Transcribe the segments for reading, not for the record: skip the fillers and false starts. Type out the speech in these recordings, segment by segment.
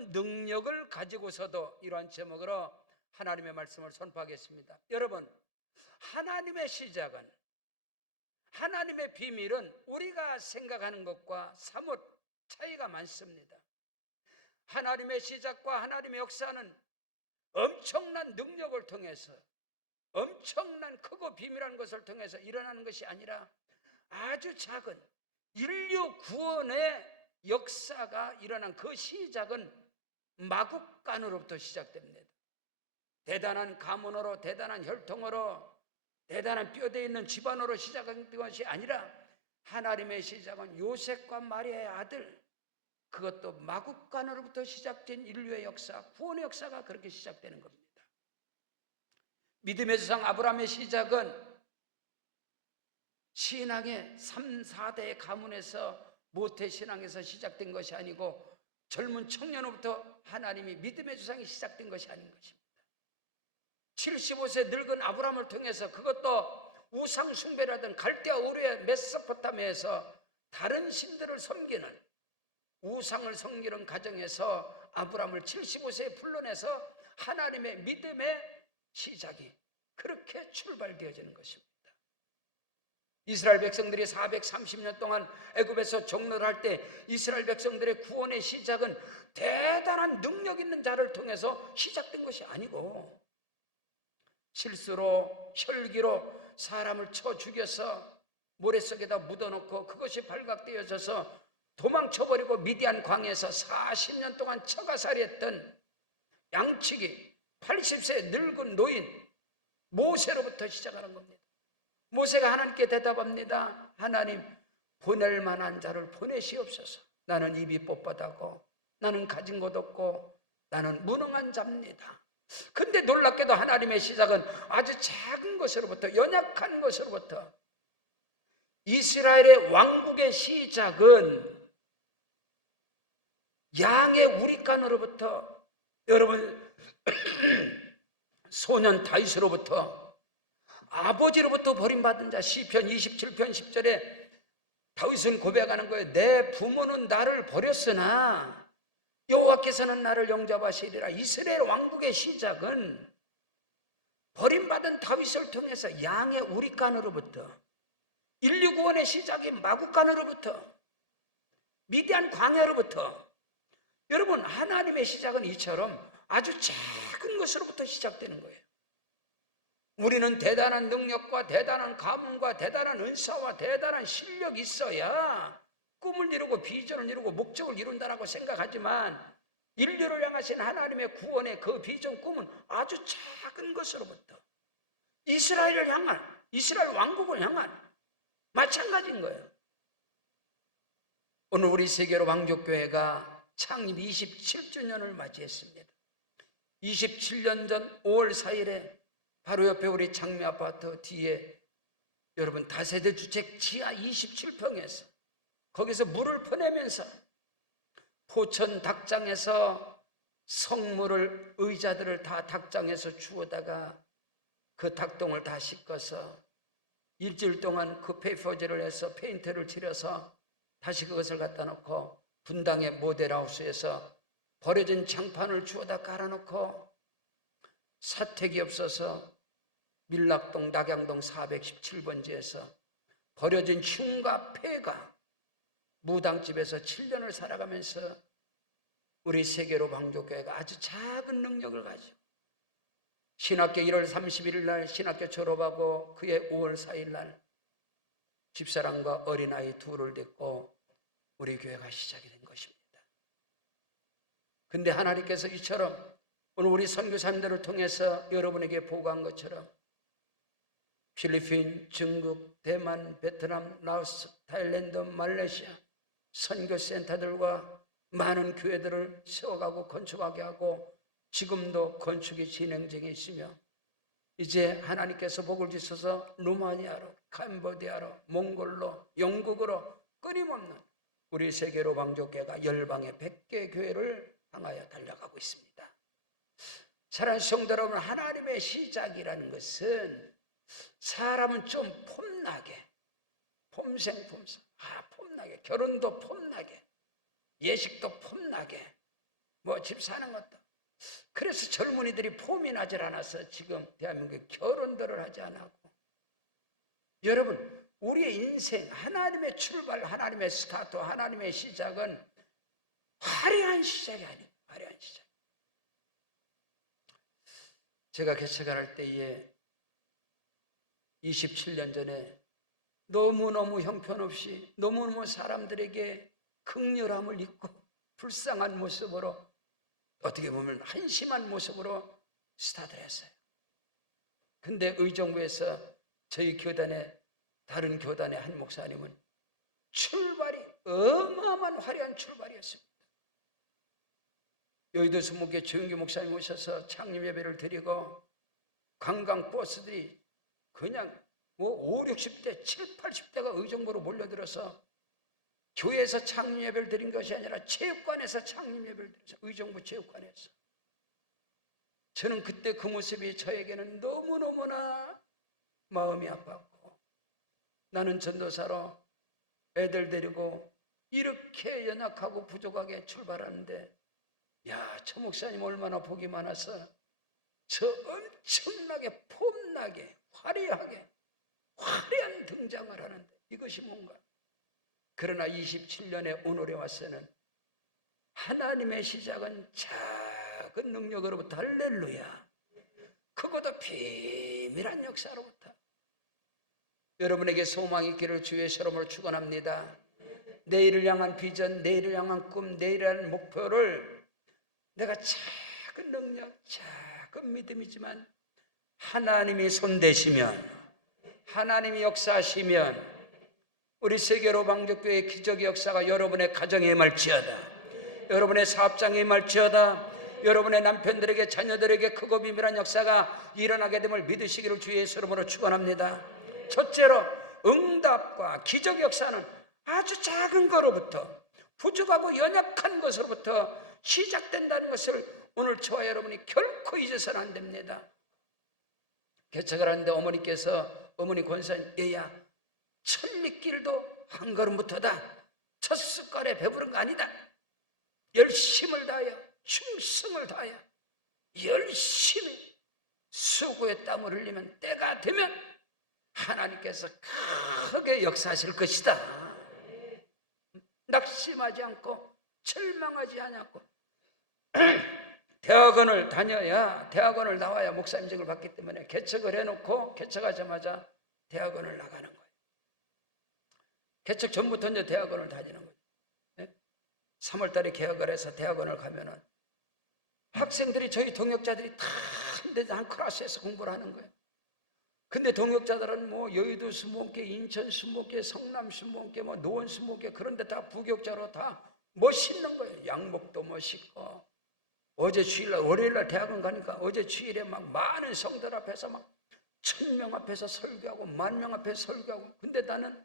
어떤 능력을 가지고서도 이러한 제목으로 하나님의 말씀을 선포하겠습니다. 여러분, 하나님의 시작은, 하나님의 비밀은 우리가 생각하는 것과 사뭇 차이가 많습니다. 하나님의 시작과 하나님의 역사는 엄청난 능력을 통해서, 엄청난 크고 비밀한 것을 통해서 일어나는 것이 아니라 아주 작은 인류 구원의 역사가 일어난 그 시작은 마국간으로부터 시작됩니다. 대단한 가문으로, 대단한 혈통으로, 대단한 뼈대 있는 집안으로 시작한 것이 아니라 하나님의 시작은 요셉과 마리아의 아들, 그것도 마국간으로부터 시작된 인류의 역사, 구원의 역사가 그렇게 시작되는 겁니다. 믿음의 조상 아브라함의 시작은 신앙의 3, 4대의 가문에서, 모태신앙에서 시작된 것이 아니고 젊은 청년으로부터 하나님이 믿음의 조상이 시작된 것이 아닌 것입니다. 75세 늙은 아브라함을 통해서, 그것도 우상 숭배라든 갈대아 우르의 메소포타미아에서 다른 신들을 섬기는, 우상을 섬기는 가정에서 아브라함을 75세에 불러내서 하나님의 믿음의 시작이 그렇게 출발되어지는 것입니다. 이스라엘 백성들이 430년 동안 애굽에서 종노를 할 때 이스라엘 백성들의 구원의 시작은 대단한 능력 있는 자를 통해서 시작된 것이 아니고 실수로, 혈기로 사람을 쳐 죽여서 모래속에다 묻어놓고 그것이 발각되어져서 도망쳐버리고 미디안 광야에서 40년 동안 처가살이했던 양치기 80세 늙은 노인 모세로부터 시작하는 겁니다. 모세가 하나님께 대답합니다. 하나님, 보낼 만한 자를 보내시옵소서. 나는 입이 뻣뻣하고 나는 가진 것 없고 나는 무능한 자입니다. 근데 놀랍게도 하나님의 시작은 아주 작은 것으로부터, 연약한 것으로부터, 이스라엘의 왕국의 시작은 양의 우리간으로부터, 여러분 소년 다윗으로부터, 아버지로부터 버림받은 자, 시편 27편 10절에 다윗은 고백하는 거예요. 내 부모는 나를 버렸으나 여호와께서는 나를 영접하시리라. 이스라엘 왕국의 시작은 버림받은 다윗을 통해서 양의 우리간으로부터, 인류 구원의 시작이 마국간으로부터, 미디안 광야로부터, 여러분 하나님의 시작은 이처럼 아주 작은 것으로부터 시작되는 거예요. 우리는 대단한 능력과 대단한 가문과 대단한 은사와 대단한 실력이 있어야 꿈을 이루고 비전을 이루고 목적을 이룬다라고 생각하지만 인류를 향하신 하나님의 구원의 그 비전, 꿈은 아주 작은 것으로부터 이스라엘을 향한, 이스라엘 왕국을 향한 마찬가지인 거예요. 오늘 우리 세계로 왕족교회가 창립 27주년을 맞이했습니다. 27년 전 5월 4일에 바로 옆에 우리 장미 아파트 뒤에 여러분 다세대 주택 지하 27평에서 거기서 물을 퍼내면서 포천 닭장에서 성물을, 의자들을 다 닭장에서 주워다가 그 닭똥을 다 씻어서 일주일 동안 그 페이퍼제를 해서 페인트를 칠해서 다시 그것을 갖다 놓고 분당의 모델하우스에서 버려진 장판을 주워다 깔아놓고 사택이 없어서 밀락동 낙양동 417번지에서 버려진 흉가 폐가 무당집에서 7년을 살아가면서 우리 세계로 왕족교회가 아주 작은 능력을 가지고 신학교 1월 31일 날 신학교 졸업하고 그해 5월 4일 날 집사람과 어린아이 둘을 데리고 우리 교회가 시작이 된 것입니다. 근데 하나님께서 이처럼 오늘 우리 선교사님들을 통해서 여러분에게 보고한 것처럼 필리핀, 중국, 대만, 베트남, 라오스, 타일랜드, 말레이시아 선교센터들과 많은 교회들을 세워가고 건축하게 하고 지금도 건축이 진행 중에 있으며 이제 하나님께서 복을 주셔서 루마니아로, 캄보디아로, 몽골로, 영국으로 끊임없는 우리 세계로 왕족교회가 열방의 100개 교회를 향하여 달려가고 있습니다. 사랑하는 성도 여러분, 하나님의 시작이라는 것은 사람은 좀 폼나게, 폼생폼사, 폼나게, 결혼도 폼나게, 예식도 폼나게, 뭐 집 사는 것도. 그래서 젊은이들이 폼이 나질 않아서 지금 대한민국에 결혼들을 하지 않았고. 여러분, 우리의 인생, 하나님의 출발, 하나님의 스타트, 하나님의 시작은 화려한 시작이 아니에요. 화려한 시작. 제가 개척을 할 때에 27년 전에 너무너무 형편없이 너무너무 사람들에게 극렬함을 입고 불쌍한 모습으로, 어떻게 보면 한심한 모습으로 스타트를 했어요. 근데 의정부에서 저희 교단의, 다른 교단의 한 목사님은 출발이 어마어마한 화려한 출발이었습니다. 여의도 수목회 조영기 목사님 오셔서 창립 예배를 드리고 관광버스들이 그냥 뭐 5, 60대, 7, 80대가 의정부로 몰려들어서 교회에서 창립 예배를 드린 것이 아니라 체육관에서 창립 예배를 드렸어요. 의정부 체육관에서. 저는 그때 그 모습이 저에게는 너무너무나 마음이 아팠고, 나는 전도사로 애들 데리고 이렇게 연약하고 부족하게 출발하는데, 야, 저 목사님 얼마나 복이 많아서 저 엄청나게 폼나게 화려하게 화려한 등장을 하는데 이것이 뭔가. 그러나 27년의 오늘에 와서는 하나님의 시작은 작은 능력으로부터, 할렐루야, 그것도 비밀한 역사로부터. 여러분에게 소망이 있기를 주의 이름으로 축원합니다. 내일을 향한 비전, 내일을 향한 꿈, 내일을 향한 목표를 내가 작은 능력, 작은 믿음이지만 하나님이 손대시면, 하나님이 역사하시면 우리 세계로 방격교회의 기적의 역사가 여러분의 가정에 임할지어다. 여러분의 사업장에 임할지어다. 여러분의 남편들에게, 자녀들에게 크고 비밀한 역사가 일어나게 됨을 믿으시기를 주의 이름으로 축원합니다. 첫째로, 응답과 기적의 역사는 아주 작은 거로부터, 부족하고 연약한 것으로부터 시작된다는 것을 오늘 저와 여러분이 결코 잊어서는 안 됩니다. 개척을 하는데 어머니 권사님, 얘야, 천리길도 한 걸음부터다. 첫 숟갈에 배부른 거 아니다. 열심을 다하여, 충성을 다하여 열심히 수고의 땀을 흘리면 때가 되면 하나님께서 크게 역사하실 것이다. 낙심하지 않고 절망하지 않고 대학원을 다녀야, 대학원을 나와야 목사님직을 받기 때문에 개척을 해놓고 개척하자마자 대학원을 나가는 거예요. 개척 전부터 이제 대학원을 다니는 거예요. 3월 달에 개학을 해서 대학원을 가면은 학생들이, 저희 동역자들이 다 한 클래스에서 공부를 하는 거예요. 근데 동역자들은 뭐 여의도 수목회, 인천 수목회, 성남 수목회, 뭐 노원 수목회, 그런데 다 부격자로 다 멋있는 거예요. 양복도 멋있고. 어제 주일날, 월요일날 대학원 가니까 어제 주일에 막 많은 성들 앞에서 막 1000명 앞에서 설교하고 10,000명 앞에서 설교하고. 근데 나는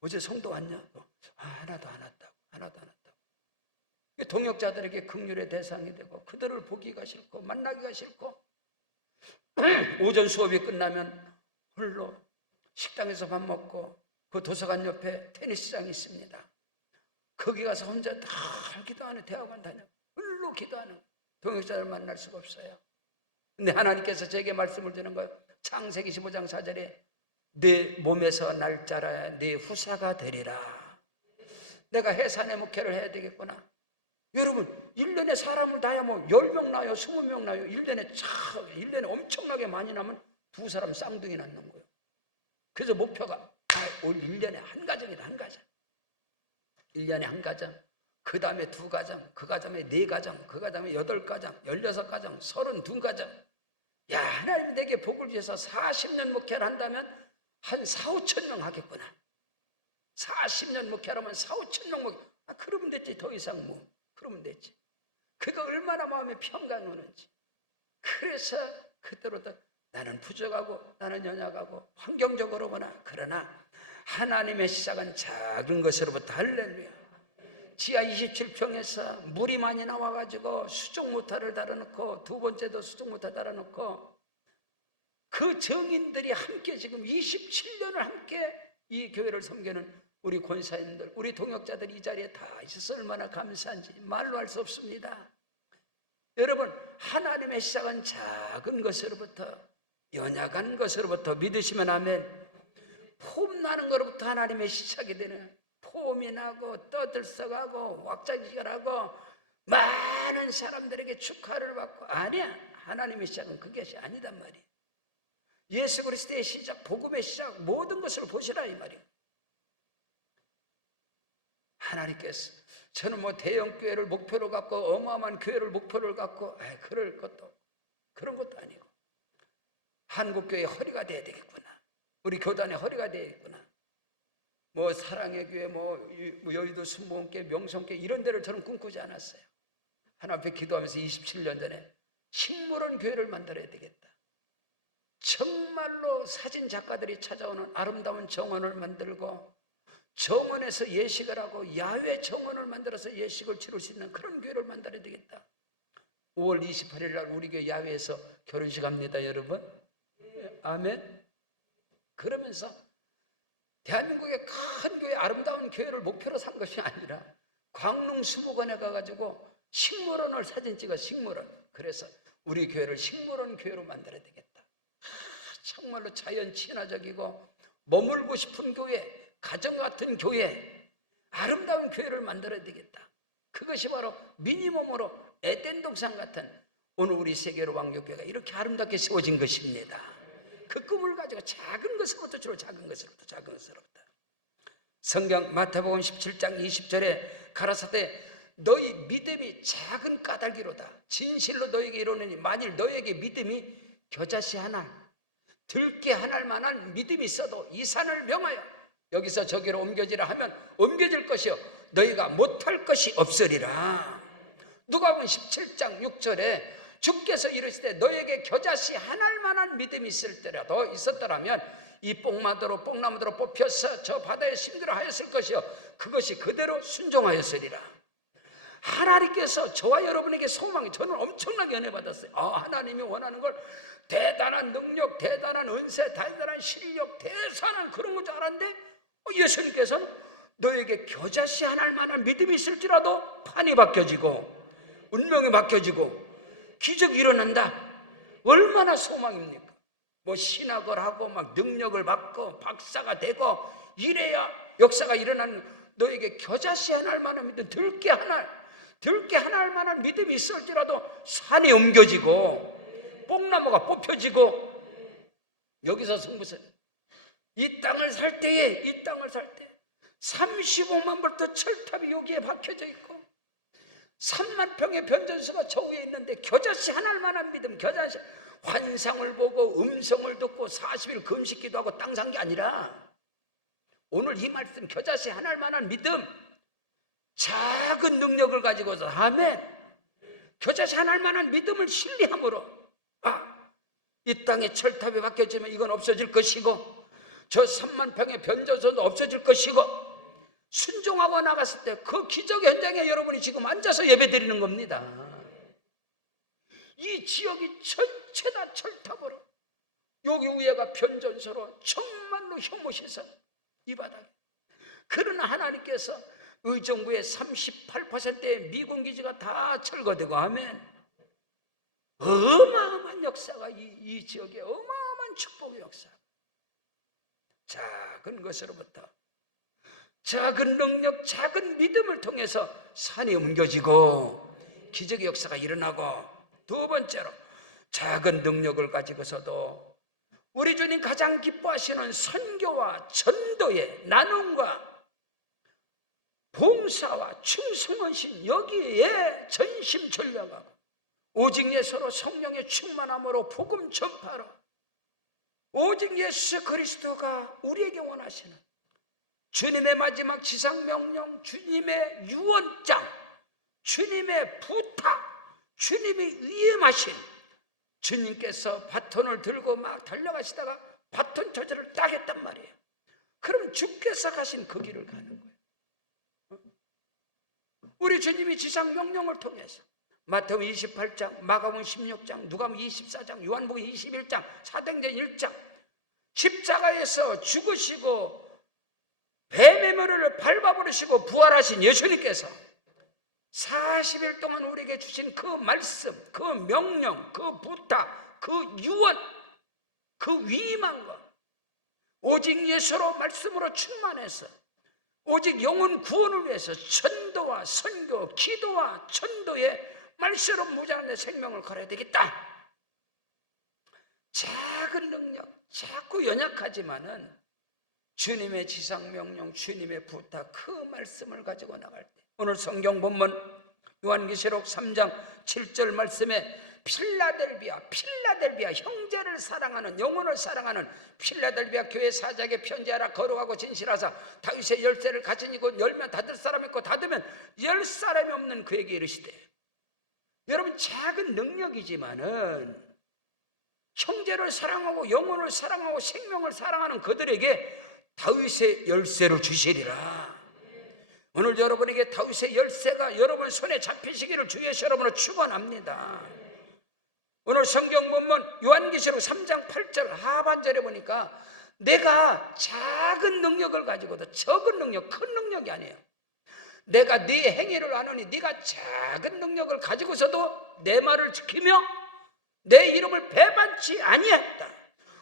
어제 성도 왔냐? 하나도 안 왔다고. 하나도 안 왔다고. 동역자들에게 긍휼의 대상이 되고 그들을 보기가 싫고 만나기가 싫고 오전 수업이 끝나면 홀로 식당에서 밥 먹고 그 도서관 옆에 테니스장이 있습니다. 거기 가서 혼자 다 기도하는, 대학원 다녀 홀로 기도하는, 동역자를 만날 수가 없어요. 근데 하나님께서 제게 말씀을 주는 거예요. 창세기 15장 4절에 내 몸에서 날 자라야 내 후사가 되리라. 내가 해산의 목회를 해야 되겠구나. 여러분, 1년에 사람을 낳아야 뭐 10명 낳아요, 20명 낳아요. 1년에 엄청나게 많이 낳으면 2사람 쌍둥이 낳는 거예요. 그래서 목표가 올 1년에 한 가정이다, 한 가정. 1년에 한 가정, 그 다음에 2가정, 그 다음에 4가정, 그 다음에 8가정, 16가정, 32가정. 야, 하나님이 내게 복을 주셔서 40년 목회를 한다면 한 4, 5천 명 하겠구나. 40년 목회를 하면 4, 5천 명 목회. 그러면 됐지. 더 이상 뭐 그러면 됐지. 그가 얼마나 마음에 평강이 오는지. 그래서 그때부터 나는 부족하고 나는 연약하고 환경적으로구나. 그러나 하나님의 시작은 작은 것으로부터, 할렐루야. 지하 27평에서 물이 많이 나와가지고 수족모터를 달아놓고, 두 번째도 수족모터 달아놓고, 그 정인들이 함께 지금 27년을 함께 이 교회를 섬기는 우리 권사님들, 우리 동역자들이 이 자리에 다 있어서 얼마나 감사한지 말로 할 수 없습니다. 여러분, 하나님의 시작은 작은 것으로부터, 연약한 것으로부터, 믿으시면 아멘. 폼 나는 것으로부터 하나님의 시작이 되는, 폼이 나고 떠들썩하고 왁자지껄하고 많은 사람들에게 축하를 받고, 아니야. 하나님의 시작은 그것이 아니단 말이에요. 예수 그리스도의 시작, 복음의 시작, 모든 것을 보시라 이 말이에요. 하나님께서 저는 뭐 대형 교회를 목표로 갖고 어마어마한 교회를 목표를 갖고 그런 것도 아니고, 한국교회의 허리가 돼야 되겠구나, 우리 교단의 허리가 되겠구나, 뭐 사랑의 교회, 뭐 여의도 순복음교회, 명성교회 이런 데를 저는 꿈꾸지 않았어요. 하나님 앞에 기도하면서 27년 전에 식물원 교회를 만들어야 되겠다. 정말로 사진 작가들이 찾아오는 아름다운 정원을 만들고, 정원에서 예식을 하고 야외 정원을 만들어서 예식을 치를 수 있는 그런 교회를 만들어야 되겠다. 5월 28일 날 우리 교회 야외에서 결혼식 합니다, 여러분. 아멘. 그러면서 대한민국의 큰 교회, 아름다운 교회를 목표로 산 것이 아니라 광릉 수목원에 가가지고 식물원을 사진 찍어, 식물원. 그래서 우리 교회를 식물원 교회로 만들어야 되겠다. 정말로 자연 친화적이고 머물고 싶은 교회, 가정 같은 교회, 아름다운 교회를 만들어야 되겠다. 그것이 바로 미니멈으로 에덴 동산 같은 오늘 우리 세계로 왕족교회가 이렇게 아름답게 세워진 것입니다. 그 꿈을 가지고 작은 것으로부터, 주로 작은 것으로부터. 성경 마태복음 17장 20절에 가라사대 너희 믿음이 작은 까닭이로다. 진실로 너에게 이르노니 만일 너에게 믿음이 겨자씨 하나, 들깨 하나만한 믿음이 있어도 이 산을 명하여 여기서 저기로 옮겨지라 하면 옮겨질 것이요 너희가 못할 것이 없으리라. 누가복음 17장 6절에 주께서 이르시되 너에게 겨자씨 한 알만한 믿음이 있었더라면 이 뽕나무대로 뽑혀서 저 바다에 심기로 하였을 것이요 그것이 그대로 순종하였으리라. 하나님께서 저와 여러분에게 소망이, 저는 엄청나게 은혜 받았어요. 하나님이 원하는 걸 대단한 능력, 대단한 은세, 대단한 실력, 대단한 그런 건 줄 알았는데 예수님께서는 너에게 겨자씨 한 알만한 믿음이 있을지라도 판이 바뀌어지고 운명이 바뀌어지고 기적이 일어난다. 얼마나 소망입니까? 뭐 신학을 하고 막 능력을 받고 박사가 되고 이래야 역사가 일어나는, 너에게 겨자씨 한 알만한 믿음, 들깨 한 알만한 믿음이 있을지라도 산이 옮겨지고 뽕나무가 뽑혀지고. 여기서 승부선 이 땅을 살 때에 35만 볼트 철탑이 여기에 박혀져 있고 3만 평의 변전소가 저 위에 있는데 겨자씨 한 알만한 믿음, 겨자씨 환상을 보고 음성을 듣고 40일 금식기도 하고 땅 산 게 아니라 오늘 이 말씀 겨자씨 한 알만한 믿음, 작은 능력을 가지고서 아멘, 겨자씨 한 알만한 믿음을 신뢰함으로 이 땅에 철탑이 박혀지면 이건 없어질 것이고 저 3만 평의 변전소도 없어질 것이고 순종하고 나갔을 때 그 기적 현장에 여러분이 지금 앉아서 예배드리는 겁니다. 이 지역이 전체 다 철탑으로, 여기 위에가 변전소로 정말로 혐오시선 이 바닥에. 그러나 하나님께서 의정부의 38%의 미군 기지가 다 철거되고 하면 어마어마한 역사가 이 지역에 어마어마한 축복의 역사. 작은 것으로부터, 작은 능력, 작은 믿음을 통해서 산이 옮겨지고 기적의 역사가 일어나고, 두 번째로 작은 능력을 가지고서도 우리 주님 가장 기뻐하시는 선교와 전도의 나눔과 봉사와 충성헌신, 여기에 전심전력하고 오직 예수로 성령의 충만함으로 복음 전파로, 오직 예수 그리스도가 우리에게 원하시는 주님의 마지막 지상명령, 주님의 유언장, 주님의 부탁, 주님이 위임하신, 주님께서 바톤을 들고 막 달려가시다가 바톤 저절을 딱 했단 말이에요. 그럼 주께서 가신 그 길을 가는 거예요. 우리 주님이 지상명령을 통해서 마태복음 28장, 마가복음 16장, 누가복음 24장, 요한복음 21장, 사도행전 1장, 십자가에서 죽으시고 뱀의 머리를 밟아버리시고 부활하신 예수님께서 40일 동안 우리에게 주신 그 말씀, 그 명령, 그 부탁, 그 유언, 그 위임한 것, 오직 예수로 말씀으로 충만해서 오직 영혼 구원을 위해서 전도와 선교, 기도와 전도에 말씀으로 무장한 내 생명을 걸어야 되겠다. 작은 능력, 자꾸 연약하지만은 주님의 지상명령, 주님의 부탁, 그 말씀을 가지고 나갈 때, 오늘 성경 본문 요한계시록 3장 7절 말씀에 필라델비아 형제를 사랑하는, 영혼을 사랑하는 필라델비아 교회 사자에게 편지하라. 거룩하고 진실하사 다윗의 열쇠를 가진 이고 열면 닫을 사람이 있고 닫으면 열 사람이 없는 그에게 이르시되. 여러분, 작은 능력이지만은 형제를 사랑하고 영혼을 사랑하고 생명을 사랑하는 그들에게 다윗의 열쇠를 주시리라. 오늘 여러분에게 다윗의 열쇠가 여러분 손에 잡히시기를 주 예수 여러분을 축원합니다. 오늘 성경 본문 요한계시록 3장 8절 하반절에 보니까 내가 작은 능력을 가지고도, 적은 능력, 큰 능력이 아니에요. 내가 네 행위를 아노니 네가 작은 능력을 가지고서도 내 말을 지키며 내 이름을 배반치 아니했다.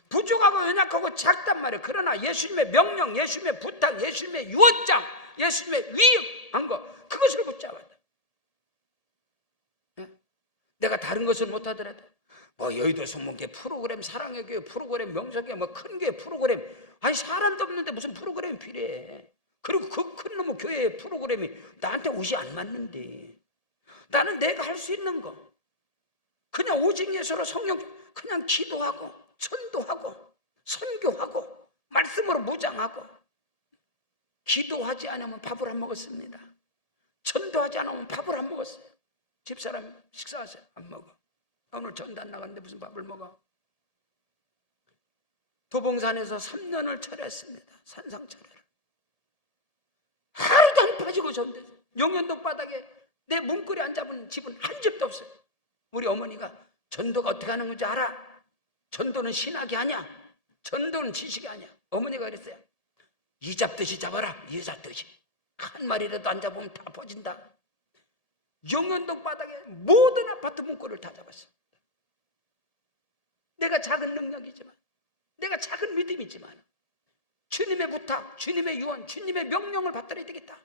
부족하고 연약하고 작단 말이에요. 그러나 예수님의 명령, 예수님의 부탁, 예수님의 유언장, 예수님의 위임한 것, 그것을 붙잡았다. 내가 다른 것을 못하더라도 뭐 여의도 성문교회 프로그램, 사랑의 교회 프로그램, 명석교회 뭐 큰 교회 프로그램, 아니 사람도 없는데 무슨 프로그램이 필요해. 그리고 그 큰 놈의 교회 프로그램이 나한테 옷이 안 맞는데, 나는 내가 할 수 있는 거 그냥 오직 예수로 성령, 그냥 기도하고 전도하고 선교하고 말씀으로 무장하고. 기도하지 않으면 밥을 안 먹었습니다. 전도하지 않으면 밥을 안 먹었어요. 집사람 식사하세요? 안 먹어. 오늘 전도 안 나갔는데 무슨 밥을 먹어? 도봉산에서 3년을 철회했습니다. 산상철회를. 하루도 안 빠지고 전도했어요. 용현동 바닥에 내 문고리 안 잡은 집은 한 집도 없어요. 우리 어머니가 전도가 어떻게 하는 건지 알아? 전도는 신학이 아니야. 전도는 지식이 아니야. 어머니가 그랬어요. 이 잡듯이 잡아라. 이 잡듯이. 한 마리라도 안 잡으면 다 퍼진다. 용현동 바닥에 모든 아파트 문고리를 다 잡았습니다. 내가 작은 능력이지만, 내가 작은 믿음이지만 주님의 부탁, 주님의 유언, 주님의 명령을 받들어야 되겠다.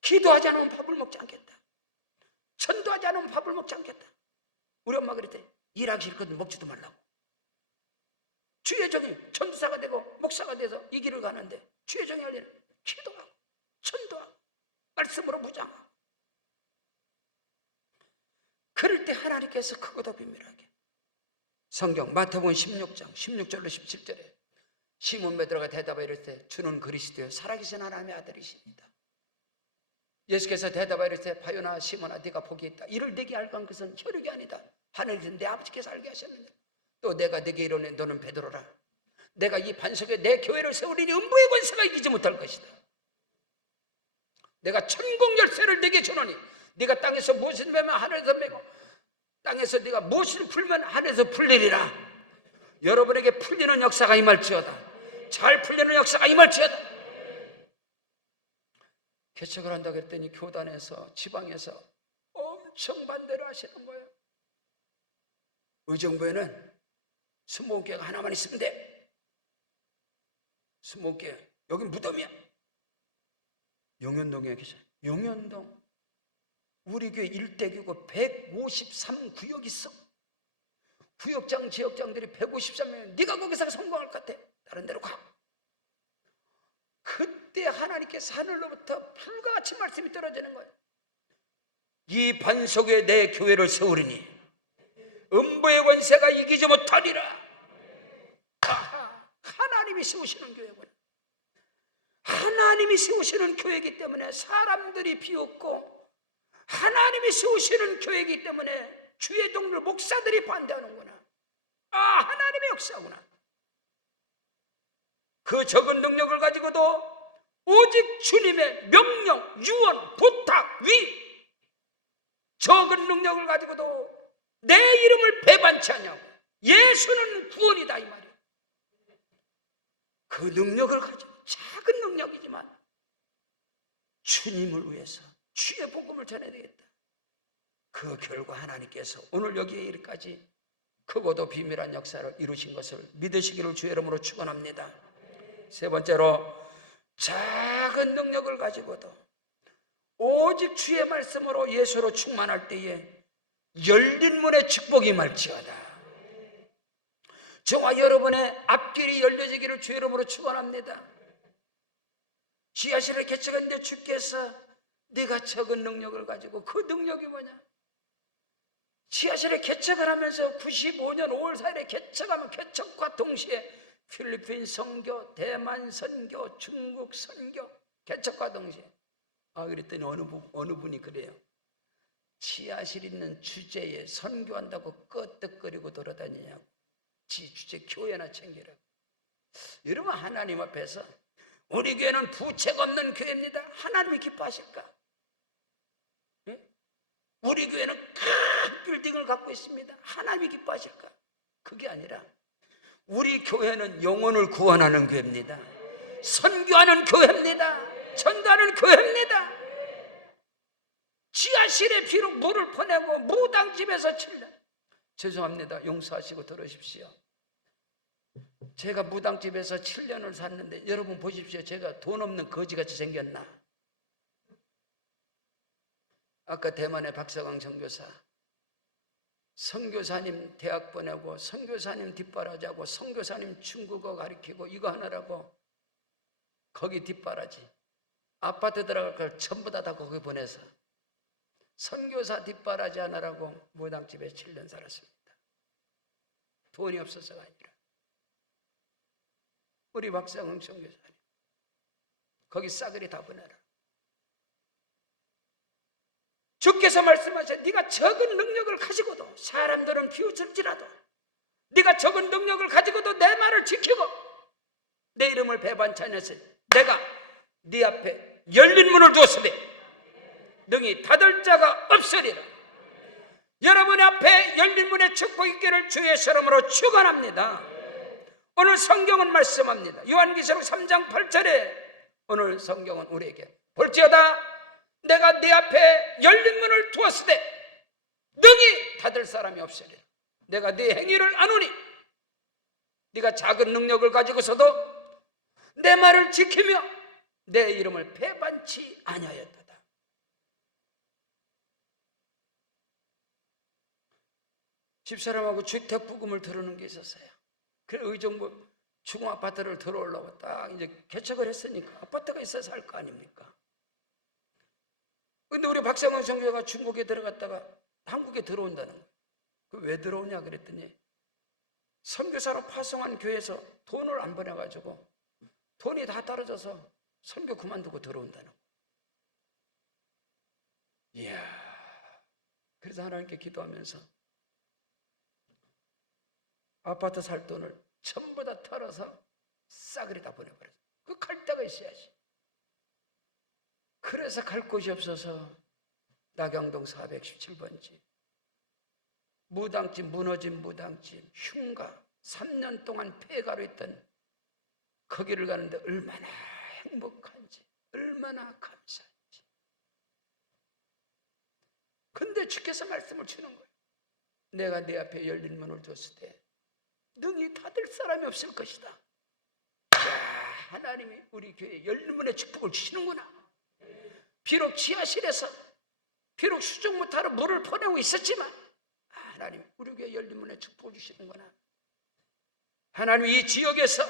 기도하지 않으면 밥을 먹지 않겠다. 전도하지 않으면 밥을 먹지 않겠다. 우리 엄마가 그랬대. 일하기 싫거든 먹지도 말라고. 주의 종이 전도사가 되고 목사가 돼서 이 길을 가는데 주의 종이 할 일은 기도하고 전도하고 말씀으로 무장하고. 그럴 때 하나님께서 크고도 비밀하게 성경 마태복음 16장 16절로 17절에 시몬 베드로가 대답하여 이르되 주는 그리스도여 살아계신 하나님의 아들이십니다. 예수께서 대답하여 이르되 바요나 시몬아 네가 복이 있다. 이를 내게 알건 것은 혈육이 아니다. 하늘에서 내 아버지께서 알게 하셨느니라. 또 내가 네게 이르노니 너는 베드로라. 내가 이 반석에 내 교회를 세우리니 음부의 권세가 이기지 못할 것이다. 내가 천국 열쇠를 네게 주노니 네가 땅에서 무엇을 매면 하늘에서 매고 땅에서 네가 무엇을 풀면 하늘에서 풀리리라. 여러분에게 풀리는 역사가 임할지어다. 잘 풀리는 역사가 임할지어다. 개척을 한다고 했더니 교단에서 지방에서 엄청 반대를 하시는 거예요. 의정부에는 순복음교회가 하나만 있으면 돼. 순복음교회 여기 무덤이야. 용현동에 계셔요. 용현동 우리 교회 일대교구 153구역 있어. 구역장 지역장들이 153명. 네가 거기서 성공할 것 같아. 다른 데로 가. 그때 하나님께서 하늘로부터 불과 같이 말씀이 떨어지는 거예요. 이 반석에 내 교회를 세우리니 음부의 권세가 이기지 못하리라. 하나님이 세우시는 교회구나. 하나님이 세우시는 교회이기 때문에 사람들이 비웃고, 하나님이 세우시는 교회이기 때문에 주의 종들 목사들이 반대하는구나. 하나님의 역사구나. 그 적은 능력을 가지고도 오직 주님의 명령, 유언, 부탁, 위, 적은 능력을 가지고도 내 이름을 배반치 않냐고. 예수는 구원이다 이 말이에요. 그 능력을 가지고 작은 능력이지만 주님을 위해서 주의 복음을 전해야 되겠다. 그 결과 하나님께서 오늘 여기에 이르기까지 크고도 비밀한 역사를 이루신 것을 믿으시기를 주의 이름으로 축원합니다. 세 번째로, 작은 능력을 가지고도 오직 주의 말씀으로 예수로 충만할 때에 열린 문의 축복이 임할지어다. 저와 여러분의 앞길이 열려지기를 주의 이름으로 축원합니다. 지하실을 개척했는데 주께서 네가 적은 능력을 가지고, 그 능력이 뭐냐? 지하실에 개척을 하면서 95년 5월 4일에 개척하면 개척과 동시에 필리핀 선교, 대만 선교, 중국 선교, 개척과 동시에. 그랬더니 어느 분이 그래요. 지하실 있는 주제에 선교한다고 끄떡거리고 돌아다니냐고. 지 주제 교회나 챙기라고. 여러분, 하나님 앞에서 우리 교회는 부채가 없는 교회입니다. 하나님이 기뻐하실까? 네? 우리 교회는 큰 빌딩을 갖고 있습니다. 하나님이 기뻐하실까? 그게 아니라 우리 교회는 영혼을 구원하는 교회입니다. 선교하는 교회입니다. 전도하는 교회입니다. 지하실에 비록 물을 퍼내고 무당집에서 7년, 죄송합니다, 용서하시고 들으십시오. 제가 무당집에서 7년을 샀는데 여러분 보십시오. 제가 돈 없는 거지같이 생겼나? 아까 대만의 박사광 선교사, 선교사님 대학 보내고 선교사님 뒷바라지하고 선교사님 중국어 가르치고 이거 하느라고 거기 뒷바라지, 아파트 들어갈 걸 전부 다 거기 보내서 선교사 뒷바라지 하느라고 무당집에 7년 살았습니다. 돈이 없어서가 아니라. 우리 박상흥 선교사님 거기 싸그리 다 보내라. 주께서 말씀하셔. 네가 적은 능력을 가지고도, 사람들은 비웃을지라도 네가 적은 능력을 가지고도 내 말을 지키고 내 이름을 배반치 내가 네 앞에 열린 문을 두었으되 능히 닫을 자가 없으리라. 여러분 앞에 열린 문의 축복 있기를 주의 이름으로 축원합니다. 오늘 성경은 말씀합니다. 요한계시록 3장 8절에 오늘 성경은 우리에게 볼지어다 내가 네 앞에 열린 문을 두었으되 능히 닫을 사람이 없으리라. 내가 네 행위를 아노니 네가 작은 능력을 가지고서도 내 말을 지키며 내 이름을 배반치 아니하였도다. 집사람하고 주택부금을 들어오는 게 있었어요. 그래서 의정부 중앙아파트를 들어오려고 딱 이제 개척을 했으니까 아파트가 있어서 할 거 아닙니까? 근데 우리 박상원 선교사가 중국에 들어갔다가 한국에 들어온다는 거예요. 왜 들어오냐 그랬더니 선교사로 파송한 교회에서 돈을 안 보내가지고 돈이 다 떨어져서 선교 그만두고 들어온다는 거예요. 이야, 그래서 하나님께 기도하면서 아파트 살 돈을 전부 다 털어서 싸그리 다 보내버렸어요. 그 갈 데가 있어야지. 그래서 갈 곳이 없어서 낙양동 417번지 무당집, 무너진 무당집, 흉가 3년 동안 폐가로 있던 거기를 가는데 얼마나 행복한지, 얼마나 감사한지. 근데 주께서 말씀을 주는 거예요. 내가 내 앞에 열린 문을 뒀을 때 능히 닫을 사람이 없을 것이다. 이야, 하나님이 우리 교회에 열린 문의 축복을 주시는구나. 비록 지하실에서 비록 수정 못하러 물을 퍼내고 있었지만 하나님 우리 교회에 열린 문의 축복을 주시는구나. 하나님 이 지역에서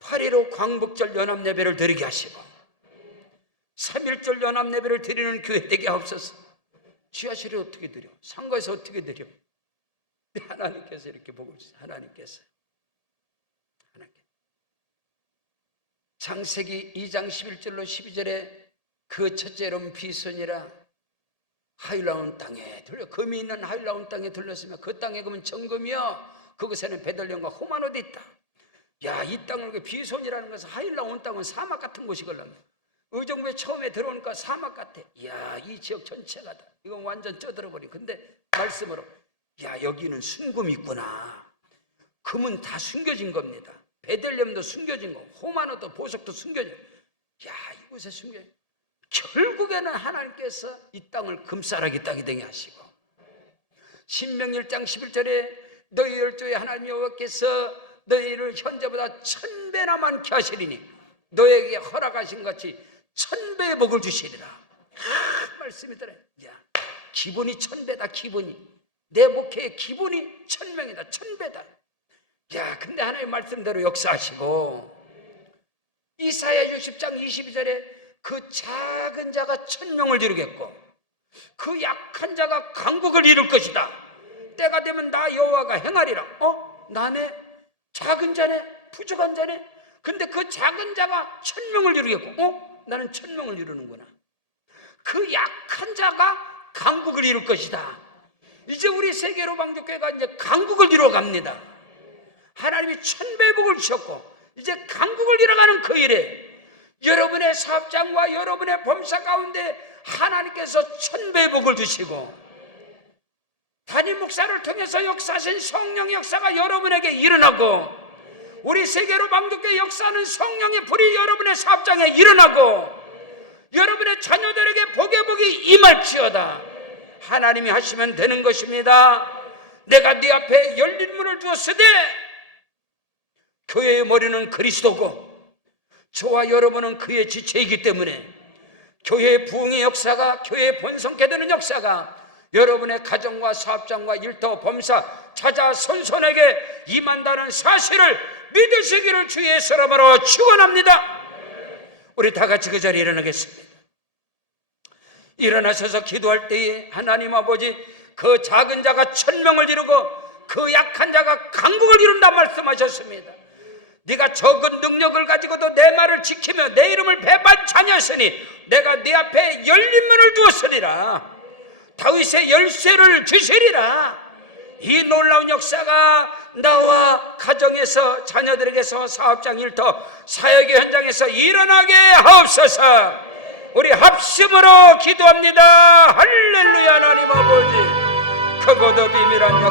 8.15 광복절 연합예배를 드리게 하시고 3.1절 연합예배를 드리는 교회 되게 하옵소서. 지하실에 어떻게 드려? 상가에서 어떻게 드려? 하나님께서 이렇게 보고 있어요. 하나님께서 창세기 2장 11절로 12절에 그 첫째 이름 비손이라 하일라온 땅에 들려, 금이 있는 하일라온 땅에 들렸으며 그 땅에 그러면 정금이여 그곳에는 베들레헴과 호마노도 있다. 야, 이 땅을 비손이라는 것은 하일라온 땅은 사막 같은 곳이거든요. 의정부에 처음에 들어오니까 사막 같아. 야, 이 지역 전체가 다 이건 완전 쪄들어버린. 근데 말씀으로 야, 여기는 순금이 있구나. 금은 다 숨겨진 겁니다. 베들레헴도 숨겨진 거, 호마노도 보석도 숨겨진 거. 야, 이곳에 숨겨진 결국에는 하나님께서 이 땅을 금싸라기 땅이 되게 하시고, 신명기 1장 11절에 너희 열조에 하나님 여호와께서 너희를 현재보다 1000배나 많게 하시리니 너에게 허락하신 같이 1000배의 복을 주시리라. 말씀이 들어요. 기본이 1000배다. 기본이 내 목회의 기본이 1000명이다. 1000배다. 근데 하나님 말씀대로 역사하시고, 이사야 60장 22절에 그 작은 자가 1000명을 이루겠고 그 약한 자가 강국을 이룰 것이다. 때가 되면 나 여호와가 행하리라. 나네? 작은 자네? 부족한 자네? 근데 그 작은 자가 1000명을 이루겠고 나는 1000명을 이루는구나. 그 약한 자가 강국을 이룰 것이다. 이제 우리 세계로 방족교회가 이제 강국을 이루어 갑니다. 하나님이 1000배의 복을 주셨고 이제 강국을 이뤄가는 그 일에 여러분의 사업장과 여러분의 범사 가운데 하나님께서 1000배의 복을 주시고, 담임 목사를 통해서 역사하신 성령의 역사가 여러분에게 일어나고, 우리 세계로 방독교회 역사하는 성령의 불이 여러분의 사업장에 일어나고, 여러분의 자녀들에게 복의 복이 임할지어다. 하나님이 하시면 되는 것입니다. 내가 네 앞에 열린 문을 두었으되 교회의 머리는 그리스도고 저와 여러분은 그의 지체이기 때문에 교회의 부흥의 역사가, 교회의 번성케 되는 역사가 여러분의 가정과 사업장과 일터, 범사, 자자, 선손에게 임한다는 사실을 믿으시기를 주의 사람으로 축원합니다. 우리 다 같이 그 자리에 일어나겠습니다. 일어나셔서 기도할 때에 하나님 아버지, 그 작은 자가 1000명을 이루고 그 약한 자가 강국을 이룬다 말씀하셨습니다. 네가 적은 능력을 가지고도 내 말을 지키며 내 이름을 배반 자녀였으니 내가 네 앞에 열린 문을 두었으리라. 다윗의 열쇠를 주시리라. 이 놀라운 역사가 나와 가정에서, 자녀들에게서, 사업장, 일터, 사역의 현장에서 일어나게 하옵소서. 우리 합심으로 기도합니다. 할렐루야. 하나님 아버지, 크고도 비밀한 역사